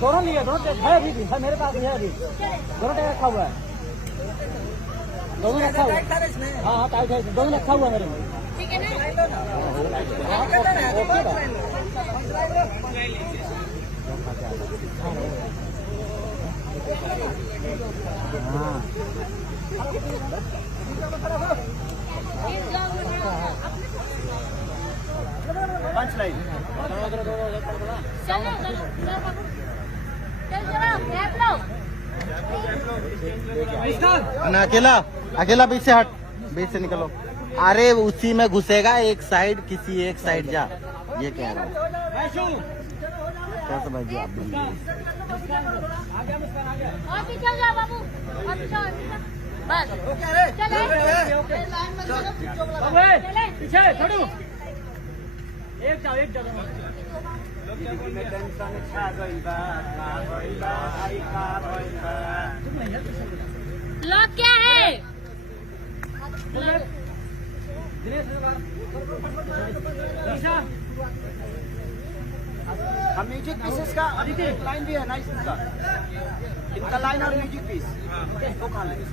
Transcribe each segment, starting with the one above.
दोनों लिए दोनों है अभी भी है, मेरे पास भी है अभी, दोनों टाइम रखा हुआ है, दोनों रखा हुआ है। हाँ हाँ टाइट है, दोनों रखा हुआ है मेरे में। ठीक है पंच लाइन अकेला अकेला बीच से हट, बीच से निकलो। अरे उसी में घुसेगा, एक साइड किसी एक साइड जा, ये कह रहा हूँ। कैसे भाई जी आप पीछे छोड़ू, एक जाओ एक जगह। लॉक क्या है? हम म्यूजिक पीसेस का लाइन भी है ना इसका, इनका लाइन और म्यूजिक पीस तो खा लेंगे।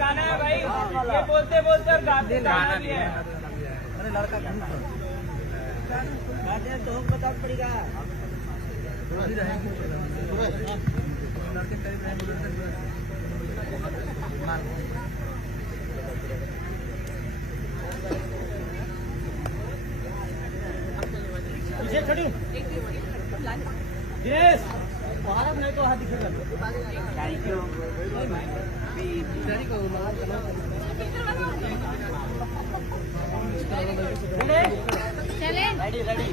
गाना है भाई, ये बोलते बोलते और गाते गाना भी है। अरे लड़का तो बताना पड़ेगा। पीछे खड़ी हूँ दिनेश, बाहर नहीं तो हाथ दिखेगा। चले रेडी रेडी